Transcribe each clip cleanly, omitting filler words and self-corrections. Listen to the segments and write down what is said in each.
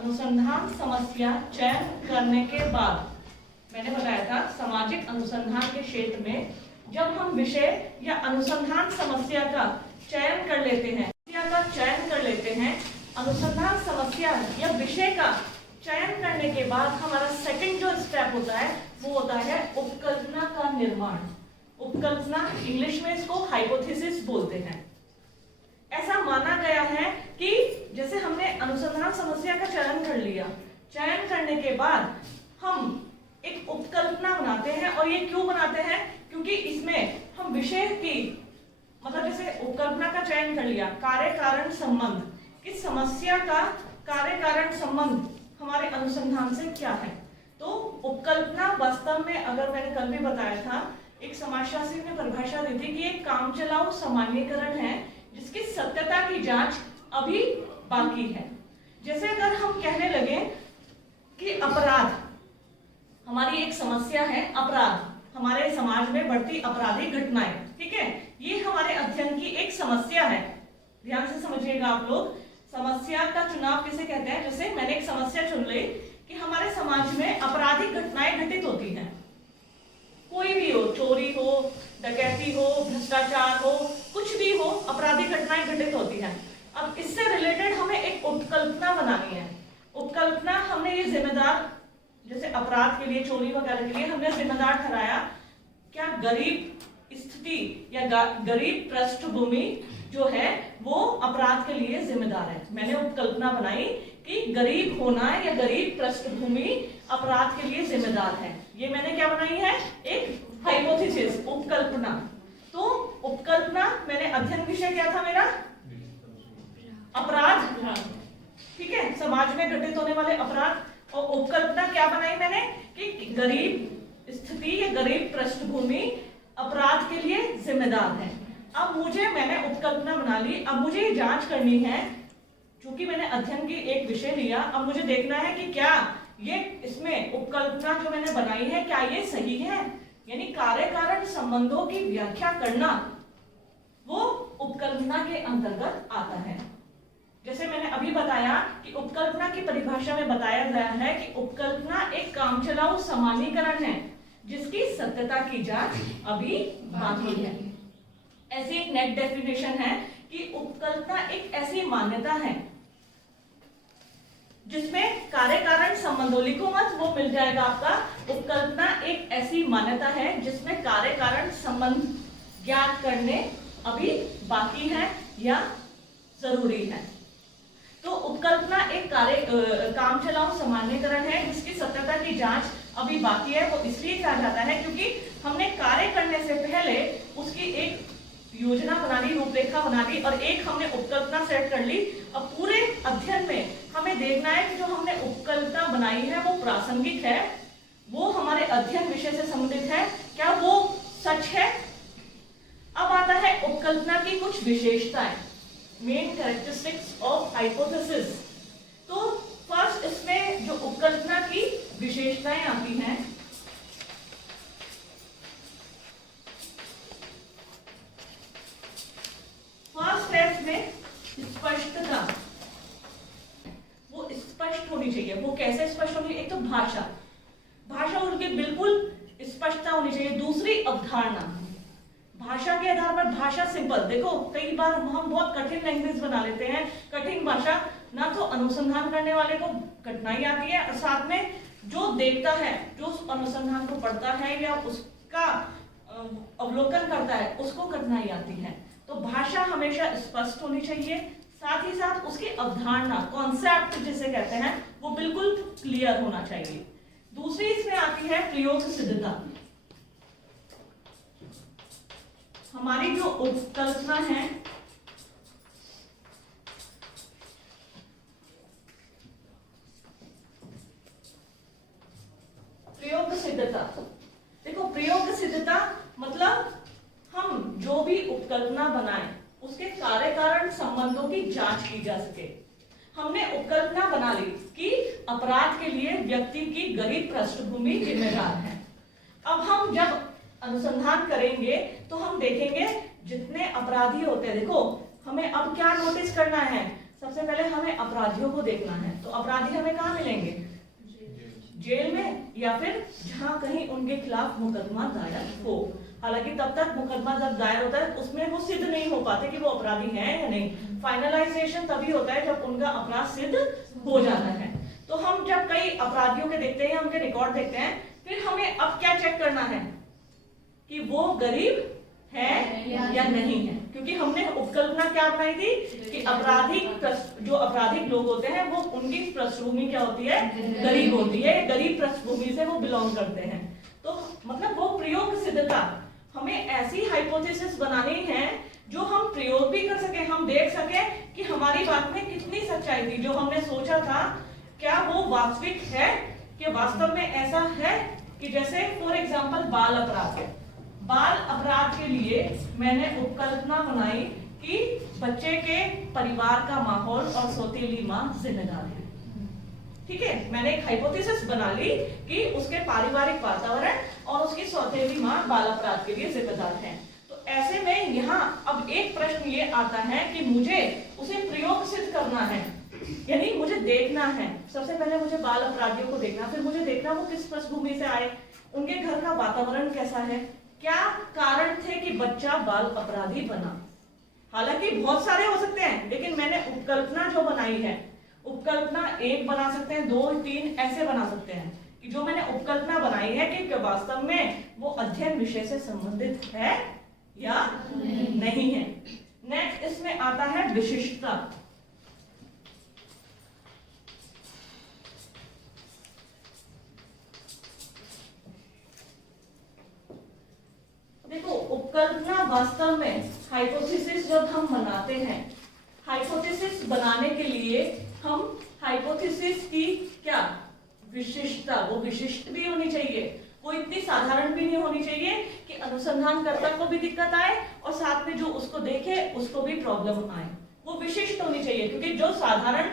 अनुसंधान समस्या चयन करने के बाद मैंने बताया था सामाजिक अनुसंधान के क्षेत्र में जब हम विषय या अनुसंधान समस्या का चयन कर लेते हैं अनुसंधान समस्या या विषय का चयन करने के बाद हमारा सेकंड जो स्टेप होता है वो होता है उपकल्पना का निर्माण। उपकल्पना इंग्लिश में इसको हाइपोथेसिस बोलते हैं। ऐसा माना गया है कि जैसे हमने अनुसंधान समस्या का चयन कर लिया, चयन करने के बाद हम एक उपकल्पना बनाते हैं। और ये क्यों बनाते हैं? क्योंकि इसमें हम विषय की मतलब जैसे उपकल्पना का चयन कर लिया, कार्य कारण संबंध, इस समस्या का कार्य कारण संबंध हमारे अनुसंधान से क्या है। तो उपकल्पना वास्तव में, अगर मैंने कल भी बताया था, एक समाजशास्त्री ने परिभाषा दी थी कि एक कामचलाऊ सामान्यीकरण है जिसकी सत्यता की जांच अभी बाकी है। जैसे अगर हम कहने लगे कि अपराध हमारी एक समस्या है, अपराध हमारे समाज में बढ़ती आपराधिक घटनाएं, ठीक है, ये हमारे अध्ययन की एक समस्या है। ध्यान से समझिएगा आप लोग, समस्या का चुनाव किसे कहते हैं? जैसे मैंने एक समस्या चुन ली कि हमारे समाज में आपराधिक घटनाएं घटित होती हैं, कोई भी हो, चोरी हो, डकैती हो, भ्रष्टाचार हो, कुछ भी हो, आपराधिक घटनाएं घटित होती हैं। अब इससे रिलेटेड हमें एक उपकल्पना बनानी है। उपकल्पना हमने ये जिम्मेदार, जैसे अपराध के लिए, चोरी वगैरह के लिए हमने जिम्मेदार ठहराया क्या गरीब स्थिति या गरीब पृष्ठभूमि जो है वो अपराध के लिए जिम्मेदार है। मैंने उपकल्पना बनाई कि गरीब होना या गरीब पृष्ठभूमि अपराध के लिए जिम्मेदार है। ये मैंने क्या बनाई है? एक हाइपोथेसिस, उपकल्पना। तो उपकल्पना, मैंने अध्ययन विषय क्या था मेरा? अपराध, ठीक है, समाज में घटित होने वाले अपराध। और उपकल्पना क्या बनाई मैंने कि गरीब स्थिति या गरीब पृष्ठभूमि अपराध के लिए जिम्मेदार है। अब मैंने उपकल्पना बना ली, अब मुझे ये जांच करनी है, क्योंकि मैंने अध्ययन की एक विषय लिया, अब मुझे देखना है कि क्या ये इसमें उपकल्पना जो मैंने बनाई है क्या ये सही है। यानी कार्य कारण संबंधों की व्याख्या करना वो उपकल्पना के अंतर्गत आता है। जैसे मैंने अभी बताया कि उपकल्पना की परिभाषा में बताया गया है कि उपकल्पना एक कामचलाऊ सामान्यीकरण है जिसकी सत्यता की जांच अभी बाकी है। ऐसी एक नेट डेफिनेशन है कि उपकल्पना एक ऐसी मान्यता है जिसमें कार्य कारण संबंधों, लिखो मत, वो मिल जाएगा आपका। उपकल्पना एक ऐसी मान्यता है जिसमें कार्य कारण संबंध ज्ञात करने अभी बाकी है या जरूरी है। तो उपकल्पना एक कामचलाऊ सामान्यीकरण है जिसकी सत्यता की जांच अभी बाकी है। वो इसलिए कहा जाता है क्योंकि हमने कार्य करने से पहले उसकी एक योजना बना ली, रूपरेखा बना ली और एक हमने उपकल्पना सेट कर ली। अब पूरे अध्ययन में हमें देखना है कि जो हमने उपकल्पना बनाई है वो प्रासंगिक है, वो हमारे अध्ययन विषय से संबंधित है, क्या वो सच है। अब आता है उपकल्पना की कुछ विशेषताएं, मेन कैरेक्टरिस्टिक्स ऑफ हाइपोथेसिस। तो फर्स्ट इसमें जो उपकल्पना की विशेषताएं आती हैं, फर्स्ट है इसमें स्पष्टता। वो स्पष्ट होनी चाहिए। वो कैसे स्पष्ट होनी? एक तो भाषा उनकी बिल्कुल स्पष्टता होनी चाहिए। दूसरी अवधारणा, भाषा के आधार पर भाषा सिंपल। देखो कई बार हम बहुत कठिन लैंग्वेज बना लेते हैं, कठिन भाषा, ना तो अनुसंधान करने वाले को कठिनाई आती है और साथ में जो देखता है, जो उस अनुसंधान को पढ़ता है या उसका अवलोकन करता है उसको कठिनाई आती है। तो भाषा हमेशा स्पष्ट होनी चाहिए, साथ ही साथ उसकी अवधारणा, कॉन्सेप्ट जिसे कहते हैं, वो बिल्कुल क्लियर होना चाहिए। दूसरी इसमें आती है प्रयोग सिद्धता। हमारी जो उपकल्पना है प्रयोग सिद्धता। देखो प्रयोग सिद्धता मतलब हम जो भी उपकल्पना बनाएं उसके कार्य कारण संबंधों की जांच की जा सके। हमने उपकल्पना बना ली कि अपराध के लिए व्यक्ति की गरीब पृष्ठभूमि जिम्मेदार है। अब हम जब अनुसंधान करेंगे तो हम देखेंगे जितने अपराधी होते हैं, देखो हमें अब क्या नोटिस करना है, सबसे पहले हमें अपराधियों को देखना है। तो अपराधी हमें या फिर जहां कहीं उनके खिलाफ मुकदमा दायर हो। हालांकि तब तक मुकदमा जब दायर होता है उसमें वो सिद्ध नहीं हो पाते कि वो अपराधी हैं या नहीं। फाइनलाइजेशन तभी होता है जब उनका अपराध सिद्ध हो जाता है। तो हम जब कई अपराधियों के देखते हैं, उनके रिकॉर्ड देखते हैं, फिर हमें अब क्या चेक करना है कि वो गरीब है या नहीं है। क्योंकि हमने उपकल्पना क्या बनाई थी कि जो आपराधिक लोग होते हैं वो उनकी पृष्ठभूमि क्या होती है, गरीब होती है, गरीब पृष्ठभूमि से वो बिलोंग करते हैं। तो मतलब वो प्रयोग सिद्धता, हमें ऐसी हाइपोथेसिस बनानी है जो हम प्रयोग भी कर सके, हम देख सके कि हमारी बात में कितनी सच्चाई थी। जो हमने सोचा था क्या वो वास्तविक है, कि वास्तव में ऐसा है कि जैसे फॉर एग्जांपल बाल अपराध के लिए मैंने उपकल्पना बनाई कि बच्चे के परिवार का माहौल और सौतेली मां जिम्मेदार है। ठीक है, मैंने एक हाइपोथेसिस बना ली कि उसके पारिवारिक वातावरण और उसकी सौतेली मां बाल अपराध के लिए जिम्मेदार है। तो ऐसे में यहाँ अब एक प्रश्न ये आता है कि मुझे उसे प्रयोग सिद्ध करना है, यानी मुझे देखना है। सबसे पहले मुझे बाल अपराधियों को देखना, फिर मुझे देखना वो किस पृष्ठभूमि से आए, उनके घर का वातावरण कैसा है, क्या कारण थे कि बच्चा बाल अपराधी बना। हालांकि बहुत सारे हो सकते हैं, लेकिन मैंने उपकल्पना जो बनाई है, उपकल्पना एक बना सकते हैं, 2, 3 ऐसे बना सकते हैं कि जो मैंने उपकल्पना बनाई है कि वास्तव में वो अध्ययन विषय से संबंधित है या नहीं है। नेक्स्ट इसमें आता है विशिष्टता। देखो, उपकल्पना वास्तव में हाइपोथेसिस जब हम बनाते हैं, हाइपोथेसिस बनाने के लिए हम हाइपोथेसिस की क्या विशिष्टता, वो विशिष्ट भी होनी चाहिए, वो इतनी साधारण भी नहीं होनी चाहिए कि अनुसंधानकर्ता को भी दिक्कत आए और साथ में जो उसको देखे उसको भी प्रॉब्लम आए। वो विशिष्ट होनी चाहिए, क्योंकि जो साधारण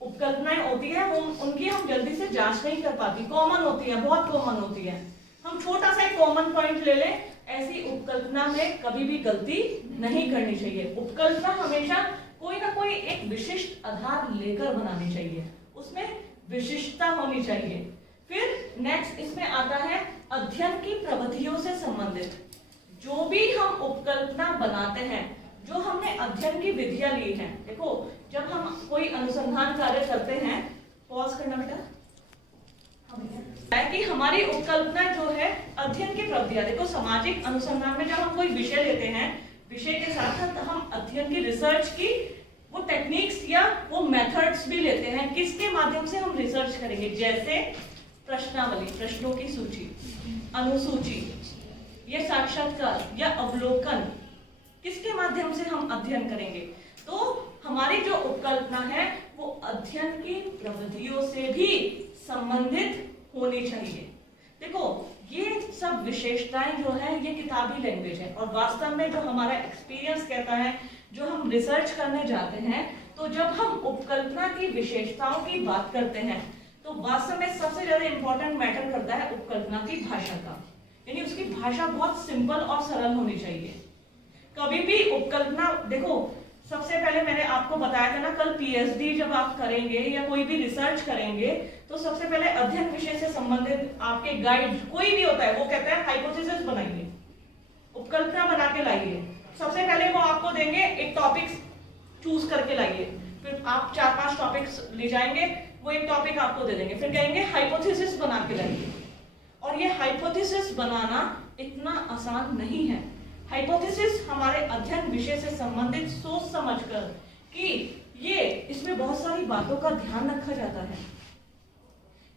उपकल्पनाएं होती है वो उनकी हम जल्दी से जांच नहीं कर पाती, कॉमन होती है, बहुत कॉमन होती है। हम छोटा सा एक कॉमन पॉइंट ले लें, ऐसी उपकल्पना में कभी भी गलती नहीं करनी चाहिए। उपकल्पना हमेशा कोई ना कोई एक विशिष्ट आधार लेकर बनानी चाहिए, उसमें विशिष्टता होनी चाहिए। फिर नेक्स्ट इसमें आता है अध्ययन की प्रविधियों से संबंधित। जो भी हम उपकल्पना बनाते हैं, जो हमने अध्ययन की विधियां ली हैं, देखो जब हम कोई अनुसंधान कार्य करते हैं, पॉज करना बेटा, कि हमारी उपकल्पना जो है अध्ययन की प्रविधियां, देखो सामाजिक अनुसंधान में जब हम कोई विषय लेते हैं, विषय के साथ साथ हम अध्ययन की, रिसर्च की वो टेक्निक्स या वो मेथड्स भी लेते हैं। किसके माध्यम से हम रिसर्च करेंगे, जैसे प्रश्नावली, प्रश्नों की सूची, अनुसूची, ये साक्षात्कार या अवलोकन, किसके माध्यम से हम अध्ययन करेंगे। तो हमारी जो उपकल्पना है वो अध्ययन की प्रविधियों से भी संबंधित होनी चाहिए। देखो ये सब विशेषताएं जो है ये किताबी लैंग्वेज है, और वास्तव में जो हमारा एक्सपीरियंस कहता है, जो हम रिसर्च करने जाते हैं, तो जब हम उपकल्पना की विशेषताओं की बात करते हैं तो वास्तव में सबसे ज्यादा इंपॉर्टेंट मैटर करता है उपकल्पना की भाषा का, यानी उसकी भाषा बहुत सिंपल और सरल होनी चाहिए। कभी भी उपकल्पना, देखो सबसे पहले मैंने आपको बताया था ना, कल पीएचडी जब आप करेंगे या कोई भी रिसर्च करेंगे तो सबसे पहले अध्ययन विषय से संबंधित आपके गाइड कोई भी होता है वो कहता है हाइपोथेसिस बनाइए, उपकल्पना बना के लाइए। सबसे पहले वो आपको देंगे एक टॉपिक चूज करके लाइए, फिर आप 4-5 टॉपिक्स ले जाएंगे, वो एक टॉपिक आपको दे देंगे, फिर कहेंगे हाइपोथेसिस बना के लाइए। और ये हाइपोथेसिस बनाना इतना आसान नहीं है। हाइपोथेसिस हमारे अध्ययन विषय से संबंधित सोच समझकर कि ये इसमें बहुत सारी बातों का ध्यान रखा जाता है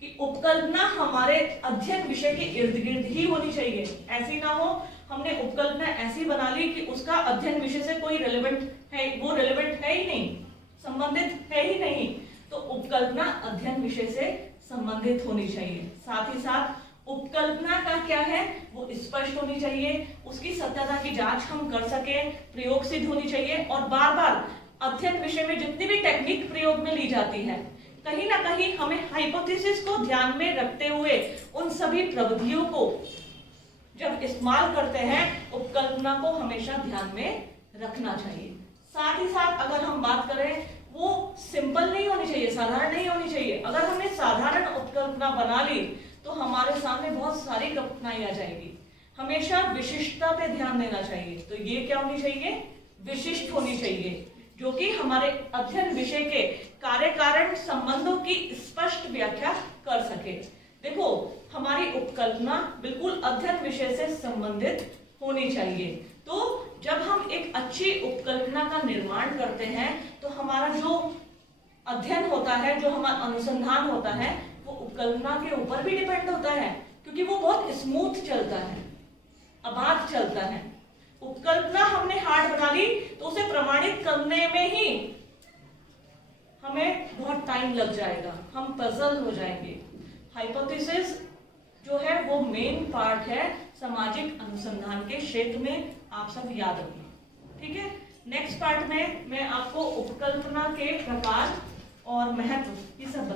कि उपकल्पना हमारे अध्ययन विषय के इर्द गिर्द ही होनी चाहिए। ऐसी ना हो हमने उपकल्पना ऐसी बना ली कि उसका अध्ययन विषय से कोई रेलेवेंट है, वो रेलेवेंट है ही नहीं, संबंधित है ही नहीं। तो उपकल्पना अध्ययन विषय से संबंधित होनी चाहिए। साथ ही साथ उपकल्पना का क्या है वो स्पष्ट होनी चाहिए, उसकी सत्यता की जांच हम कर सके, प्रयोग सिद्ध होनी चाहिए। और बार बार अध्ययन विषय में जितनी भी टेक्निक प्रयोग में ली जाती है, कहीं ना कहीं हमें हाइपोथेसिस को ध्यान में रखते हुए उन सभी प्रविधियों को जब इस्तेमाल करते हैं, उपकल्पना को हमेशा ध्यान में रखना चाहिए। साथ ही साथ अगर हम बात करें, वो सिंपल नहीं होनी चाहिए, साधारण नहीं होनी चाहिए। अगर हमने साधारण उपकल्पना बना ली तो हमारे सामने बहुत सारी कठिनाई आ जाएगी। हमेशा विशिष्टता पे ध्यान देना चाहिए। तो ये क्या होनी चाहिए? विशिष्ट होनी चाहिए, जो कि हमारे अध्ययन विषय के कार्य कारण संबंधों की स्पष्ट व्याख्या कर सके। देखो, हमारी उपकल्पना बिल्कुल अध्ययन विषय से संबंधित होनी चाहिए। तो जब हम एक अच्छी उपकल्पना का निर्माण करते हैं तो हमारा जो अध्ययन होता है, जो हमारा अनुसंधान होता है, वो उपकल्पना के ऊपर भी डिपेंड होता है, क्योंकि वो बहुत स्मूथ चलता है, अबाध चलता है। उपकल्पना हमने हार्ड बना ली तो उसे प्रमाणित करने में ही हमें बहुत टाइम लग जाएगा, हम पजल हो जाएंगे। हाइपोथेसिस जो है वो मेन पार्ट है सामाजिक अनुसंधान के क्षेत्र में, आप सब याद रखिए, ठीक है। नेक्स्ट पार्ट में मैं आपको उपकल्पना के प्रकार और महत्व ये सब